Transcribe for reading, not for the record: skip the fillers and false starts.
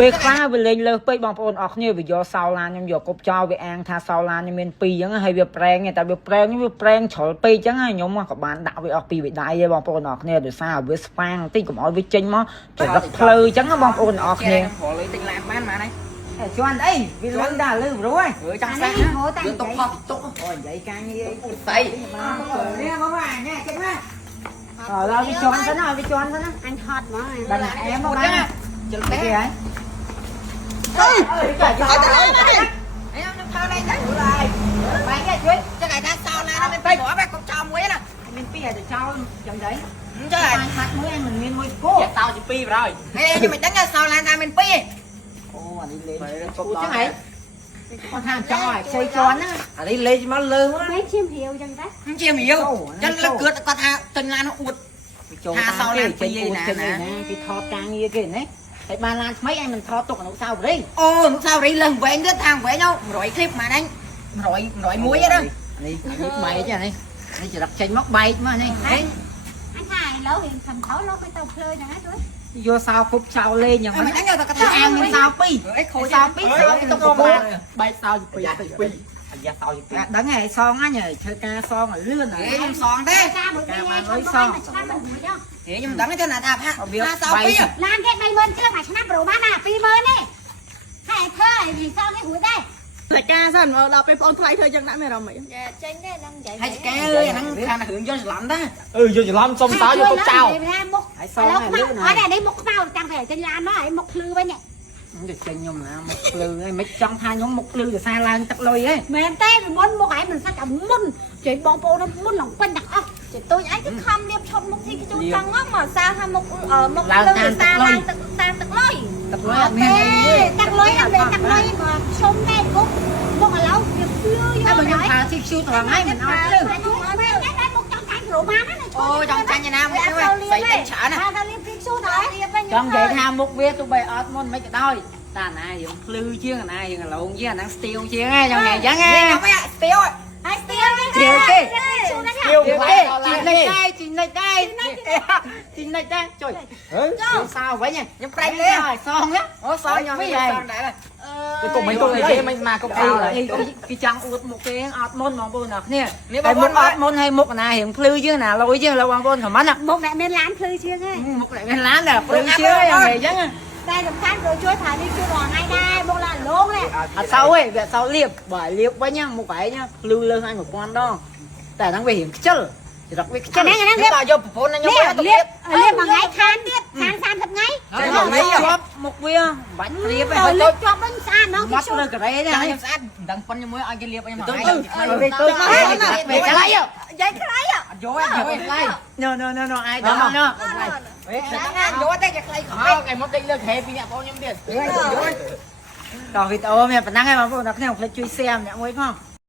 ពេលខ្លះវាលេងលើសពេកបងប្អូនអរគ្នាវាយកសោឡានខ្ញុំយកគប់ចោលវាអាងថាសោឡានខ្ញុំមាន2អញ្ចឹងហើយវាប្រេងតែវាប្រេងច្រលពេកអញ្ចឹងខ្ញុំក៏បានដាក់វាអស់ពីវិដ័យឯងបងប្អូនអរគ្នាដោយសារវាស្វាងបន្តិចកុំឲ្យវាចេញមកចរិតផ្លូវអញ្ចឹងបងប្អូនអរគ្នារកលុយទិញឡានបានហ្មងណាជន់អីវាលុយដល់លឺប្រួយចង់សាក់ណាវាຕົកផុសຕົកអូនិយាយការងារពុទ្ធស្អីនេះមកមកញ៉ាចេញមកឡើយវាជន់ទៅណាវាជន់ទៅណាអញហត់ហ្មងដល់អែមមកបានជិលទេហ៎ខ្ញុំថើលេងទៅបាយគេជួយចឹងឯណាសោឡានមាន2គ្រាប់កុំចោលមួយណាមាន2ឲ្យទៅចោលយ៉ាងđấy ចឹងឯងហាត់មួយឯងមិនមានមួយគោយកតោជា2ប្រហើយខ្ញុំមិនដឹងសោឡានថាមាន2ឯងអូអានេះលេងគប់ចឹងឯងគាត់ថាចោលឲ្យខ្ចីជន់ណាអានេះលេងមកលើមកណាឈាមរាវចឹងតាឈាមរាវចឹងលើកគាត់គាត់ថាទិញឡានអួតថាសោឡាន2ឯណាពីថតការងារគេណាហើយបានឡានថ្មីឯងមិនថតទុកអនុស្សាវរីយ៍អូអនុស្សាវរីយ៍លើវែងទៀតថាវែង100 clip មកហ្នឹង101ទេណានេះបែកចានេះនេះចរិតចេញមកបែកមកនេះអញថាឥឡូវរៀងខំខោលោកទៅភ្លើហ្នឹងជួយយកសោគប់ចោលលេងយ៉ាងហ្នឹងហ្នឹងតែគាត់អាមានសោ2អីខូចសោ2សោទៅក៏បានបែកសោជា2ទៅ2អាយ៉ាសោជា2ដឹងហើយសងអញធ្វើការសងឲ្យលឿនហើយខ្ញុំសងទេការមួយពីឯងខ្ញុំសងខ្ញុំដឹងទេណាថាផាសោ2ឡានគេ30000គ្រឿងមួយឆ្នាំប្រូបានណា20000ទេហើយធ្វើឲ្យវាសងនេះរួចដែរតែការសិនមកដល់ពេលបងថ្លៃធ្វើចឹងដាក់មានអារម្មណ៍អីចាចេញទេហ្នឹងនិយាយហើយកែអើយអាហ្នឹងខាងរឿងយកច្រឡំតាយកច្រឡំសុំសោយកទៅចោលហើយសងឲ្យលឿនអត់នេះមុខខ្មៅតាំងតែចេញឡានមកហើយមុខភ្លឺវិញទៅចេញខ្ញុំណាមុខភ្លឺឯងមិនចង់ថាខ្ញុំមុខភ្លឺទៅសារឡើងទឹកលុយឯងមែនទេមុនមុខឯងមិនសាច់តែមុនជ័យបងប្អូនមុនឡើងពេញទាំងអស់ជិះទូចឯងគឺខំលៀបឈុតមុខទីជួចង់មកសារថាមុខឡើងតាមទឹកលុយតាមទឹកលុយទឹកលុយអត់មានទឹកលុយអត់មានទឹកលុយមកឈុំតែមុខឥឡូវវាភ្លឺយល់ហើយខ្ញុំថាស៊ីស៊ូត្រង់ហើយមិនអត់ភ្លឺមុខចង់ចាញ់គ្រូបានណាអូចង់ចាញ់ណាមុខហ្នឹងស្អីតែច្រើនណាថាលៀបពីស៊ូទៅចង់និយាយថាមុខវាទោះបីអត់មុនមិនក៏ដោយតាណាយើងភ្លឺជាងណាយើងឡងជាអាហ្នឹងស្ទៀវជាងហ៎ចង់និយាយអញ្ចឹងហ៎ខ្ញុំស្ទៀវហើយស្ទៀវគេស្ទៀវគេជីនិចដែរជីនិចដែរជួយសោវិញខ្ញុំប្រែកលេសងអូសងខ្ញុំសងដែរគឺកុំមិនទុកអីទេមិនមកកុំអីគេចង់អួតមុខគេអត់មុនបងប្អូនអ្នកគ្នាហើយមុខអត់មុនហើយមុខណារៀងភ្លឺជាងណាលុយជាងលោកបងប្អូនខមមិនមុខអ្នកមានឡានភ្លឺជាងហ៎មុខអ្នកមានឡានតែភ្លឺជាងយ៉ាងអញ្ចឹងតែសំខាន់ព្រោះជួយថានេះជួយរាល់ថ្ងៃដែរមុខឡានលងនេះអត់សោទេវាសោលៀបបើលៀបវិញមុខឯងភ្លឺលើអញ1000ដងតែហ្នឹងវារៀងខ្ជិលចរិតវាខ្ជិលនេះបើយកប្រពន្ធខ្ញុំទៅលៀបមួយថ្ងៃខានទៀតខាន30ថ្ងៃជាប់មុខវាបាច់ព្រៀបទេលៀបជាប់វិញស្អាតហ្មងគេជួយលើកក្រែទេខ្ញុំស្អាតមិនដឹងប៉ុនជាមួយឲ្យគេលៀបអីមកហើយទៅទៅវាខ្លាយយាយខ្លាយអត់យកទេខ្លាយណូអាយដល់ណូយកទេគេខ្លាយខំឯមកដេកលើខេពីអ្នកបងខ្ញុំទៀតដល់វីដេអូមានប៉ុណ្ណឹងហើយបងប្អូនអ្នកខ្ញុំភ្លេចជួយ share ម្នាក់មួយផង